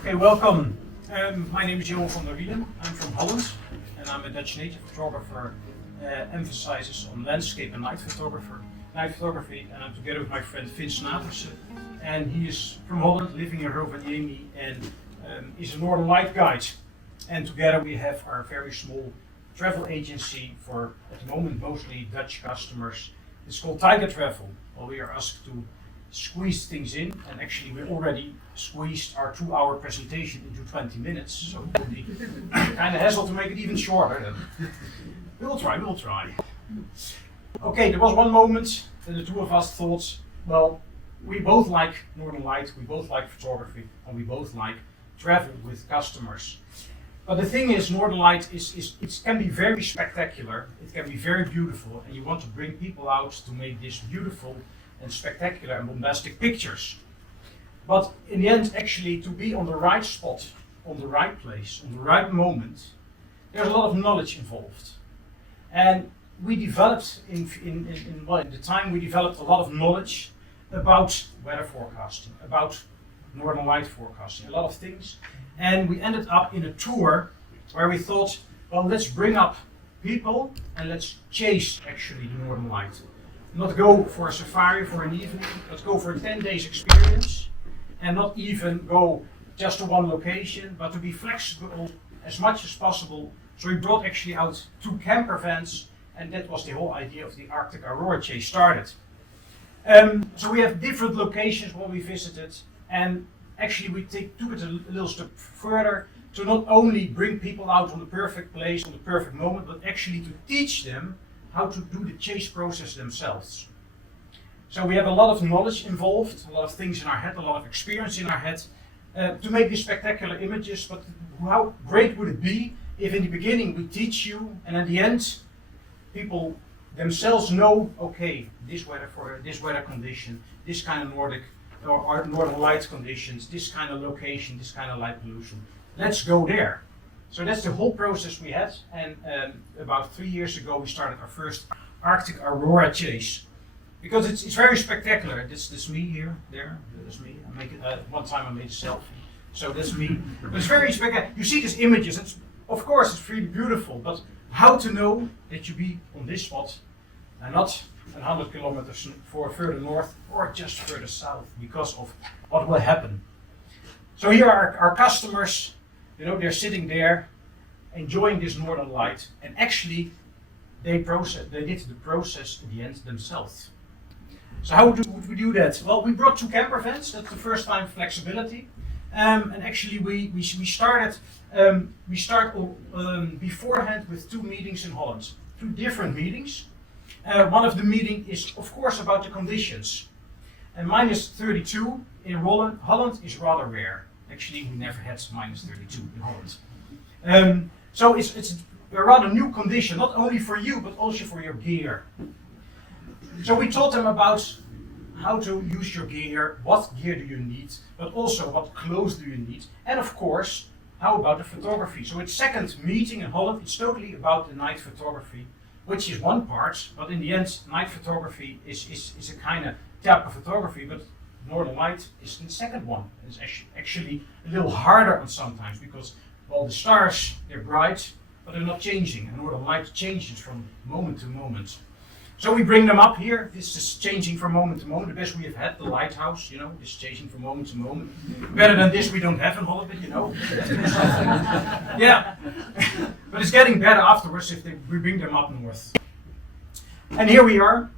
Okay, welcome. My name is Johan from Wielen. I'm from Holland and I'm a Dutch native photographer, emphasizes on landscape and night photography, and I'm together with my friend Vince Naversen, and he is from Holland, living in Rovaniemi, and is a Northern Light guide. And together we have our very small travel agency for, at the moment, mostly Dutch customers. It's called Tiger Travel. Well, we are asked to squeeze things in, and actually we already squeezed our 2-hour presentation into 20 minutes, so it will be kind of hassle to make it even shorter. We'll try. Okay, there was one moment that the two of us thought, well, we both like Northern Light, we both like photography, and we both like travel with customers. But the thing is, Northern Light it can be very spectacular, it can be very beautiful, and you want to bring people out to make this beautiful and spectacular and bombastic pictures. But in the end, actually, to be on the right spot, on the right place, on the right moment, there's a lot of knowledge involved. And we developed, in the time, we developed a lot of knowledge about weather forecasting, about Northern Light forecasting, a lot of things. And we ended up in a tour where we thought, well, let's bring up people and let's chase actually the Northern Light. Not go for a safari for an evening, but go for a 10 days experience, and not even go just to one location, but to be flexible as much as possible. So we brought actually out 2 camper vans, and that was the whole idea of the Arctic Aurora Chase started. So we have different locations where we visited, and actually we took it a little step further to not only bring people out on the perfect place, on the perfect moment, but actually to teach them how to do the chase process themselves. So we have a lot of knowledge involved, a lot of things in our head, a lot of experience in our head to make these spectacular images. But how great would it be if in the beginning we teach you, and at the end people themselves know, okay, this weather for this weather condition, this kind of Nordic or Northern Light conditions, this kind of location, this kind of light pollution. Let's go there. So that's the whole process we had, and about 3 years ago we started our first Arctic Aurora Chase. Because it's very spectacular. This me here, there, that's me. I make it, one time I made a selfie, so that's me. But it's very spectacular. You see these images, of course it's really beautiful, but how to know that you be on this spot and not 100 kilometers further north or just further south, because of what will happen. So here are our customers. You know, they're sitting there enjoying this Northern Light, and actually they did the process in the end themselves. So how would we do that? Well, we brought 2 camper vans. That's the first time flexibility, and actually we start beforehand with 2 meetings in Holland, 2 different meetings. One of the meetings is of course about the conditions, and -32 in Holland is rather rare. Actually, we never had -32 in Holland. So it's a rather new condition, not only for you, but also for your gear. So we taught them about how to use your gear, what gear do you need, but also what clothes do you need, and of course, how about the photography. So it's second meeting in Holland, it's totally about the night photography, which is one part, but in the end, night photography is a kind of type of photography, but Northern Light is the second one. It's actually a little harder on sometimes because, well, the stars, they're bright, but they're not changing, and Northern Light changes from moment to moment. So we bring them up here. This is changing from moment to moment. The best we have had, the lighthouse, you know, is changing from moment to moment. Better than this we don't have in Holland, you know. Yeah, but it's getting better afterwards if we bring them up north. And here we are.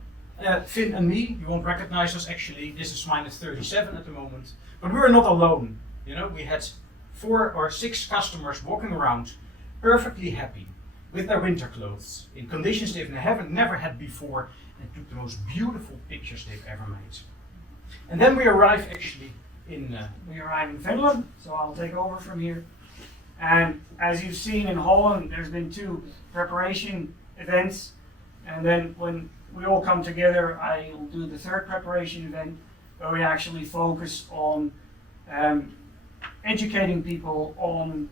Finn and me, you won't recognize us actually, this is -37 at the moment, but we were not alone. You know, we had 4 or 6 customers walking around perfectly happy with their winter clothes in conditions they've never had before, and took the most beautiful pictures they've ever made. And then we arrive actually in Finland, so I'll take over from here. And as you've seen in Holland, there's been 2 preparation events, and then when we all come together, I'll do the 3rd preparation event where we actually focus on educating people on,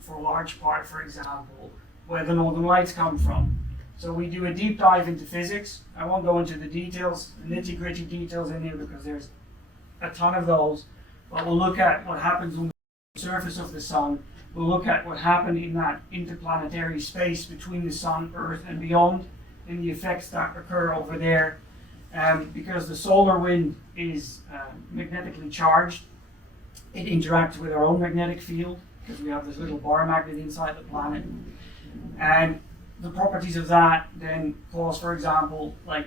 for a large part, for example, where the Northern Lights come from. So we do a deep dive into physics. I won't go into the details, the nitty-gritty details in here, because there's a ton of those, but we'll look at what happens when surface of the sun. We'll look at what happened in that interplanetary space between the sun, Earth, and beyond, and the effects that occur over there. Because the solar wind is magnetically charged, it interacts with our own magnetic field, because we have this little bar magnet inside the planet. And the properties of that then cause, for example, like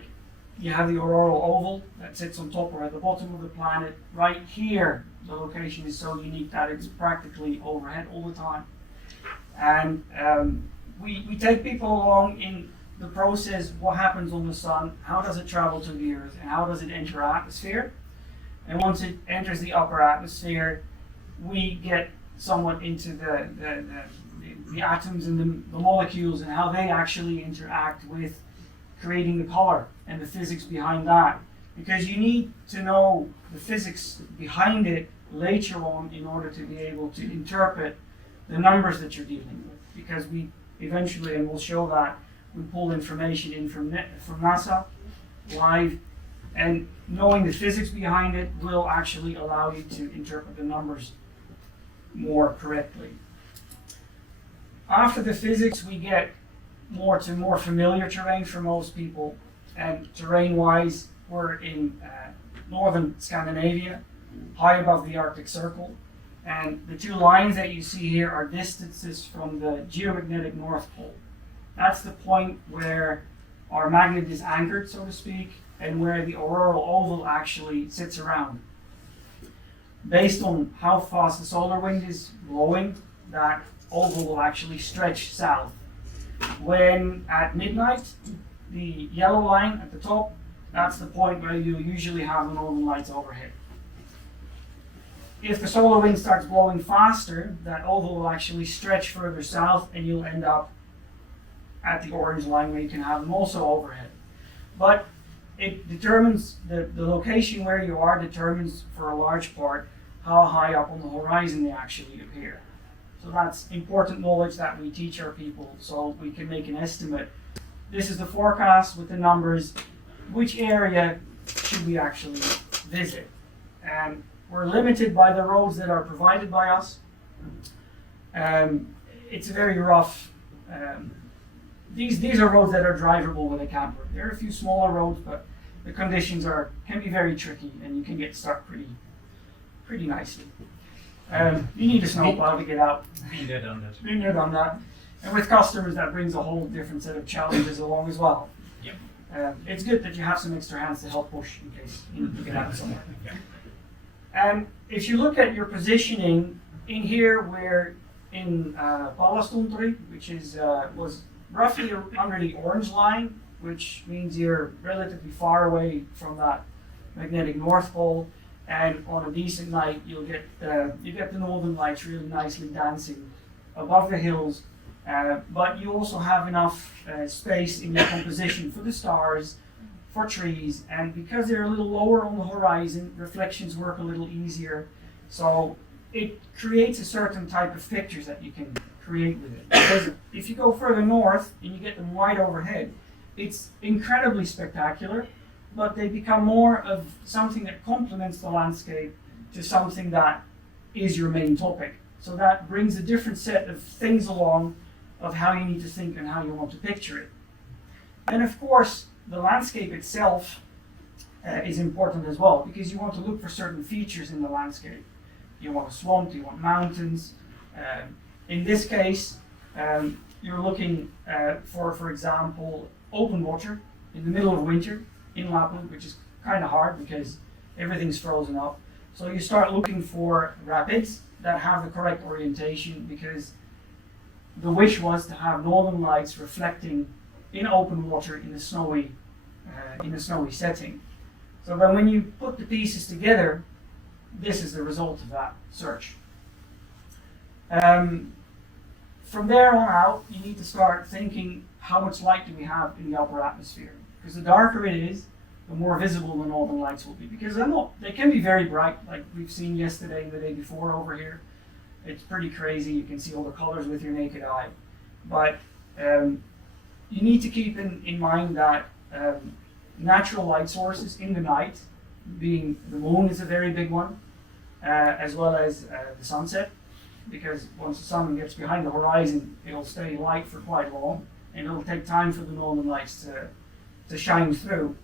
you have the auroral oval that sits on top or at the bottom of the planet. Right here, the location is so unique that it's practically overhead all the time. And we take people along in the process, what happens on the sun, how does it travel to the Earth, and how does it enter our atmosphere. And once it enters the upper atmosphere, we get somewhat into the atoms and the molecules and how they actually interact with creating the color and the physics behind that. Because you need to know the physics behind it later on in order to be able to interpret the numbers that you're dealing with. Because we eventually, and we'll show that, we pull information in from NASA live, and knowing the physics behind it will actually allow you to interpret the numbers more correctly. After the physics, we get more familiar terrain for most people, and terrain-wise, we're in northern Scandinavia, high above the Arctic Circle, and the two lines that you see here are distances from the geomagnetic North Pole. That's the point where our magnet is anchored, so to speak, and where the auroral oval actually sits around. Based on how fast the solar wind is blowing, that oval will actually stretch south. When at midnight, the yellow line at the top, that's the point where you usually have the northern lights overhead. If the solar wind starts blowing faster, that oval will actually stretch further south, and you'll end up at the orange line where you can have them also overhead. But it determines, the location where you are determines for a large part how high up on the horizon they actually appear. So that's important knowledge that we teach our people so we can make an estimate. This is the forecast with the numbers. Which area should we actually visit? And we're limited by the roads that are provided by us. It's a very rough, these are roads that are drivable with a camper. There are a few smaller roads, but the conditions can be very tricky, and you can get stuck pretty nicely. You need a snowplow to get out. Been there, done that. Been there, done that. And with customers, that brings a whole different set of challenges along as well. Yep. It's good that you have some extra hands to help push in case you need to get out somewhere. Yeah. And if you look at your positioning, in here we're in Palastuntri, which was roughly under the orange line, which means you're relatively far away from that magnetic North Pole. And on a decent night, you get the northern lights really nicely dancing above the hills. But you also have enough space in your composition for the stars, for trees, and because they're a little lower on the horizon, reflections work a little easier. So it creates a certain type of pictures that you can create with it. Because if you go further north and you get them wide overhead, it's incredibly spectacular, but they become more of something that complements the landscape to something that is your main topic. So that brings a different set of things along of how you need to think and how you want to picture it. And of course, the landscape itself is important as well, because you want to look for certain features in the landscape. You want a swamp, you want mountains. In this case, you're looking for example, open water in the middle of winter in Lapland, which is kind of hard because everything's frozen up. So you start looking for rapids that have the correct orientation, because the wish was to have northern lights reflecting in open water in a snowy setting. So then when you put the pieces together, this is the result of that search. From there on out, you need to start thinking, how much light do we have in the upper atmosphere? Because the darker it is, the more visible the northern lights will be. Because they can be very bright, like we've seen yesterday and the day before over here. It's pretty crazy. You can see all the colors with your naked eye. But you need to keep in mind that natural light sources in the night, being the moon is a very big one, as well as the sunset. because once the sun gets behind the horizon, it'll stay light for quite long, and it'll take time for the northern lights to shine through.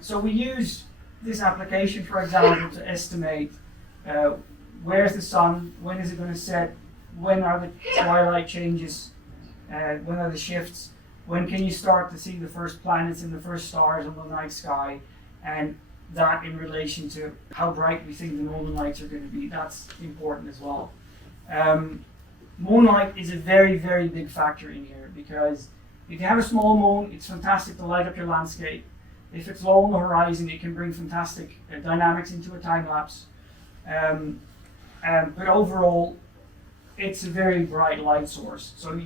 So we use this application, for example, to estimate where's the sun, when is it going to set, when are the twilight changes, when are the shifts, when can you start to see the first planets and the first stars on the night sky, and that in relation to how bright we think the northern lights are going to be. That's important as well. Moonlight is a very, very big factor in here, because if you have a small moon, it's fantastic to light up your landscape. If it's low on the horizon, it can bring fantastic dynamics into a time lapse. But overall, it's a very bright light source. So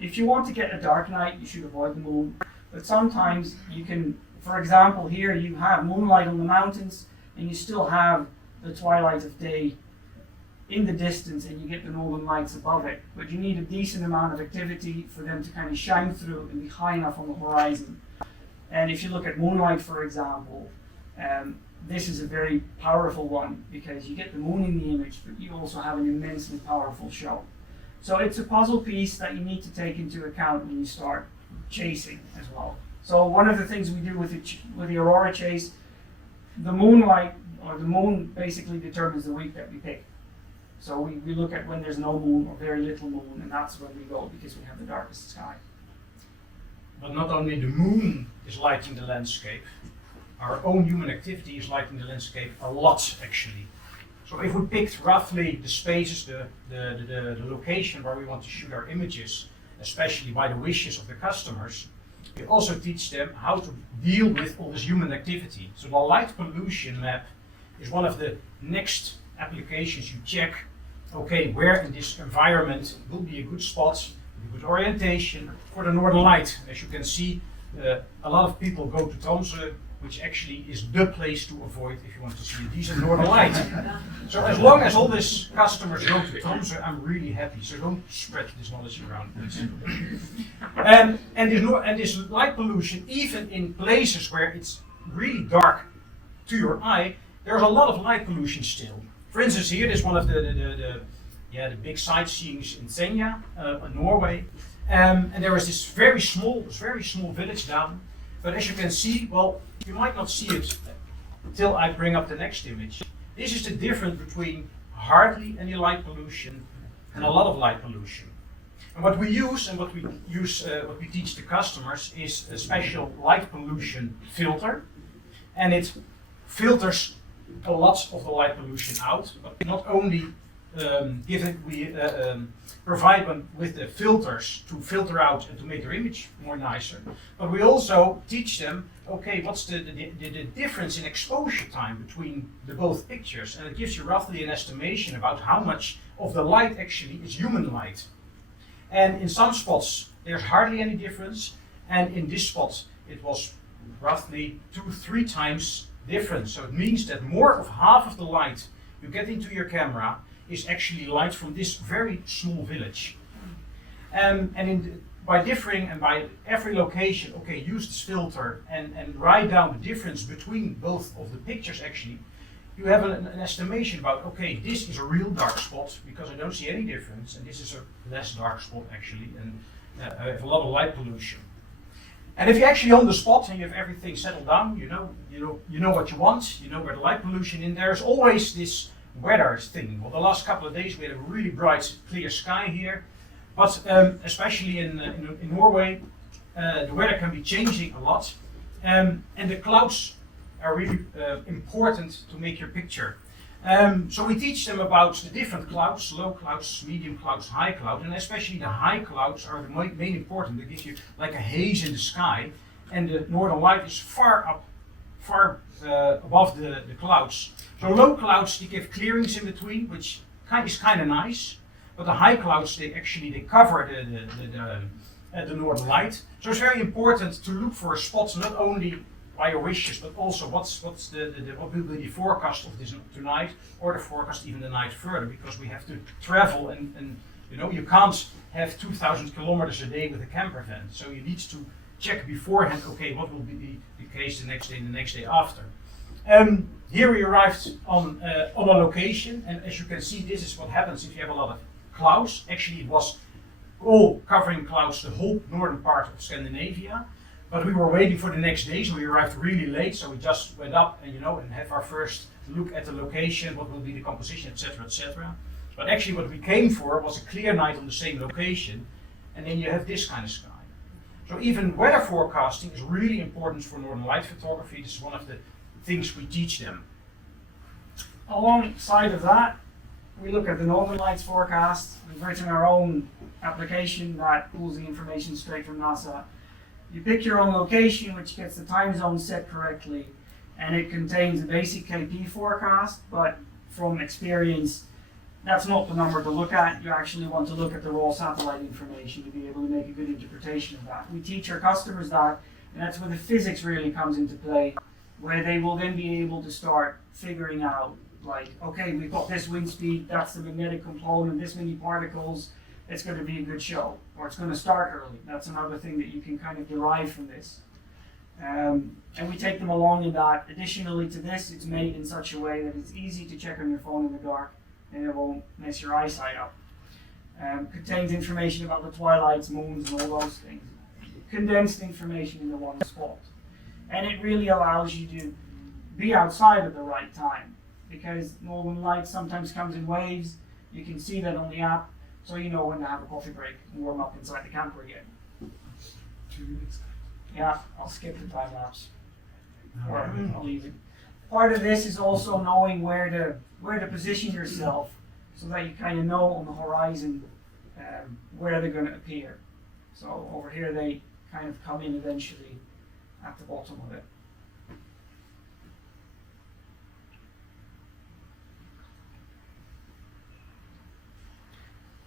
if you want to get a dark night, you should avoid the moon. But sometimes you can, for example, here you have moonlight on the mountains, and you still have the twilight of day in the distance, and you get the northern lights above it. But you need a decent amount of activity for them to kind of shine through and be high enough on the horizon. And if you look at moonlight, for example, this is a very powerful one, because you get the moon in the image, but you also have an immensely powerful show. So it's a puzzle piece that you need to take into account when you start chasing as well. So one of the things we do with the Aurora Chase, the moonlight, or the moon basically determines the week that we pick. So we look at when there's no moon or very little moon, and that's when we go, because we have the darkest sky. But not only the moon is lighting the landscape, our own human activity is lighting the landscape a lot, actually. So if we picked roughly the spaces, the location where we want to shoot our images, especially by the wishes of the customers, we also teach them how to deal with all this human activity. So the light pollution map is one of the next applications you check. Okay, where in this environment will be a good spot, a good orientation for the northern light. As you can see, a lot of people go to Tromsø, which actually is the place to avoid if you want to see a decent northern light. So as long as all these customers go to Tromsø, I'm really happy. So don't spread this knowledge around, please. And this light pollution, even in places where it's really dark to your eye, there's a lot of light pollution still. For instance, here is one of the big sightseeings in Senja, in Norway. And there was this very small village down. But as you can see, well, you might not see it until I bring up the next image. This is the difference between hardly any light pollution and a lot of light pollution. And what we use and what we teach the customers is a special light pollution filter, and it filters a lot of the light pollution out. But not only provide them with the filters to filter out and to make their image more nicer, but we also teach them, okay, what's the difference in exposure time between the both pictures, and it gives you roughly an estimation about how much of the light actually is human light. And in some spots there's hardly any difference, and in this spot it was roughly 2-3 times different. So it means that more of half of the light you get into your camera is actually light from this very small village. By differing and by every location, okay, use this filter and write down the difference between both of the pictures actually, you have an estimation about, okay, this is a real dark spot because I don't see any difference, and this is a less dark spot actually, and I have a lot of light pollution. And if you're actually on the spot and you have everything settled down, you know what you want, you know where the light pollution in, there's always this weather thing. Well, the last couple of days we had a really bright, clear sky here, but especially in Norway, the weather can be changing a lot, and the clouds are really important to make your picture. So we teach them about the different clouds: low clouds, medium clouds, high cloud, and especially the high clouds are the main important. They give you like a haze in the sky, and the northern light is far above the clouds. So low clouds, they give clearings in between, which is kind of nice, but the high clouds, they cover the northern light. So it's very important to look for spots not only by your wishes, but also what will be the forecast of this tonight, or the forecast even the night further, because we have to travel, and you can't have 2,000 kilometers a day with a camper van. So you need to check beforehand, okay, what will be the case the next day and the next day after. Here we arrived on a location, and as you can see, this is what happens if you have a lot of clouds. Actually, it was all covering clouds the whole northern part of Scandinavia, but we were waiting for the next day, so we arrived really late. So we just went up and and have our first look at the location, what will be the composition, etc., etc. But actually, what we came for was a clear night on the same location, and then you have this kind of sky. So even weather forecasting is really important for northern light photography. This is one of the things we teach them. Alongside of that, we look at the Northern Lights forecast. We've written our own application that pulls the information straight from NASA. You pick your own location, which gets the time zone set correctly, and it contains a basic KP forecast, but from experience, that's not the number to look at. You actually want to look at the raw satellite information to be able to make a good interpretation of that. We teach our customers that, and that's where the physics really comes into play, where they will then be able to start figuring out, like, okay, we've got this wind speed, that's the magnetic component, this many particles, it's going to be a good show, or it's going to start early. That's another thing that you can kind of derive from this. And we take them along in that. Additionally to this, it's made in such a way that it's easy to check on your phone in the dark, and it won't mess your eyesight up. Contains information about the twilights, moons, and all those things. Condensed information into one spot. And it really allows you to be outside at the right time, because northern light sometimes comes in waves. You can see that on the app, so you know when to have a coffee break and warm up inside the camper again. Yeah, I'll skip the time lapse, or I'll leave it. Part of this is also knowing where to position yourself, so that you kind of know on the horizon where they're going to appear. So over here they kind of come in eventually at the bottom of it.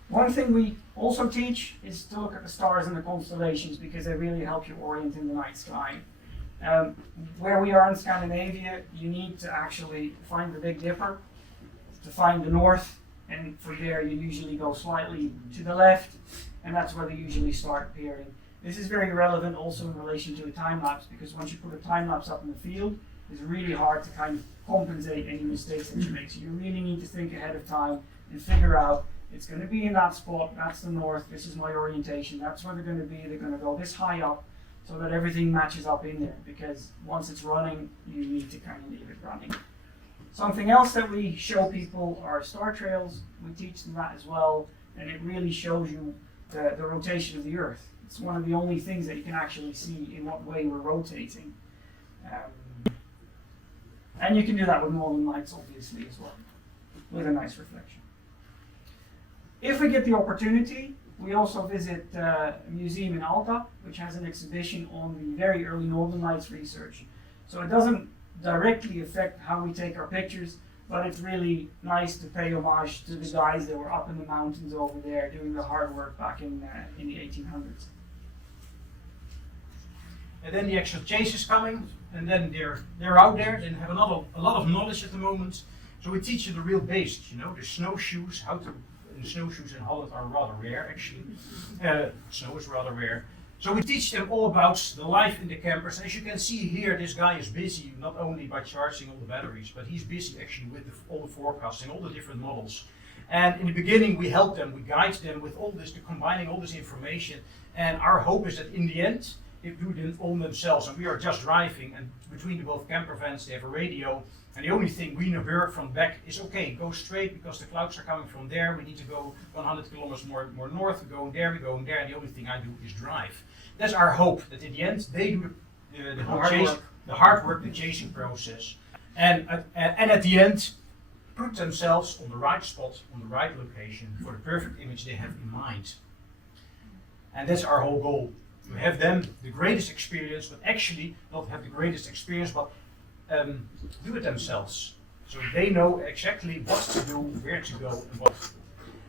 One thing we also teach is to look at the stars and the constellations, because they really help you orient in the night sky. Where we are in Scandinavia, you need to actually find the Big Dipper to find the north, and from there you usually go slightly to the left, and that's where they usually start appearing. This is very relevant also in relation to a time lapse, because once you put a time lapse up in the field, it's really hard to kind of compensate any mistakes that you make. So you really need to think ahead of time and figure out, it's going to be in that spot, that's the north, this is my orientation, that's where they're going to be, they're going to go this high up, so that everything matches up in there, because once it's running, you need to kind of leave it running. Something else that we show people are star trails. We teach them that as well, and it really shows you the rotation of the Earth. It's one of the only things that you can actually see in what way we're rotating. And you can do that with northern lights, obviously, as well, with a nice reflection. If we get the opportunity, we also visit a museum in Alta, which has an exhibition on the very early northern lights research. So it doesn't directly affect how we take our pictures, but it's really nice to pay homage to the guys that were up in the mountains over there doing the hard work back in the 1800s. And then the actual chase is coming, and then they're out there. They have a lot of knowledge at the moment. So we teach you the real basics, the snowshoes, the snowshoes in Holland are rather rare, actually. Snow is rather rare. So we teach them all about the life in the campers. As you can see here, this guy is busy not only by charging all the batteries, but he's busy actually with all the forecasting, all the different models. And in the beginning, we help them, we guide them with all this, combining all this information. And our hope is that in the end, they do it all themselves. And we are just driving, and between the both camper vans, they have a radio. And the only thing we hear from back is, okay, go straight because the clouds are coming from there. We need to go 100 kilometers more north. We're going there, and the only thing I do is drive. That's our hope, that in the end they do the hard work, the chasing process. And at the end, put themselves on the right spot, on the right location for the perfect image they have in mind. And that's our whole goal, to have them the greatest experience, but actually not have the greatest experience, but do it themselves, so they know exactly what to do, where to go, and what to do.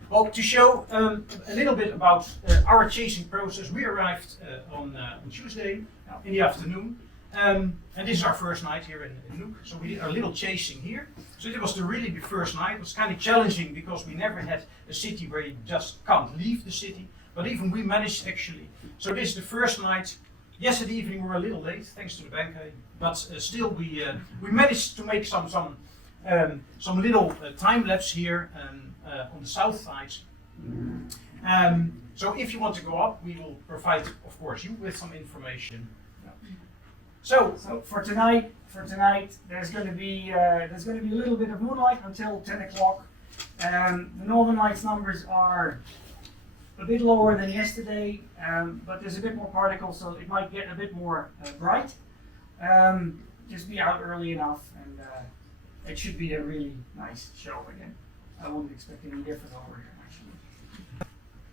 Well, to show a little bit about our chasing process, we arrived on Tuesday in the afternoon, and this is our first night here in Nuuk. So we did our little chasing here. So it was really the first night. It was kind of challenging because we never had a city where you just can't leave the city, but even we managed actually. So this is the first night Yesterday evening we were a little late, thanks to the bank, but still we managed to make some little time lapse here on the south side. So if you want to go up, we will provide, of course, you with some information. So for tonight, there's going to be a little bit of moonlight until 10 o'clock. The Northern Lights numbers are a bit lower than yesterday, but there's a bit more particles, so it might get a bit more bright. Just be out early enough, and it should be a really nice show again. I wouldn't expect any different over here, actually.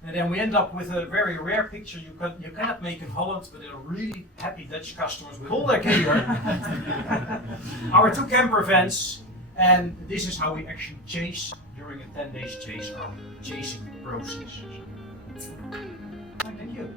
And then we end up with a very rare picture you cannot make in Holland, but they're really happy Dutch customers with all their gear. Our 2 camper vans, and this is how we actually chase during a 10 days chase, our chasing process. Thank you.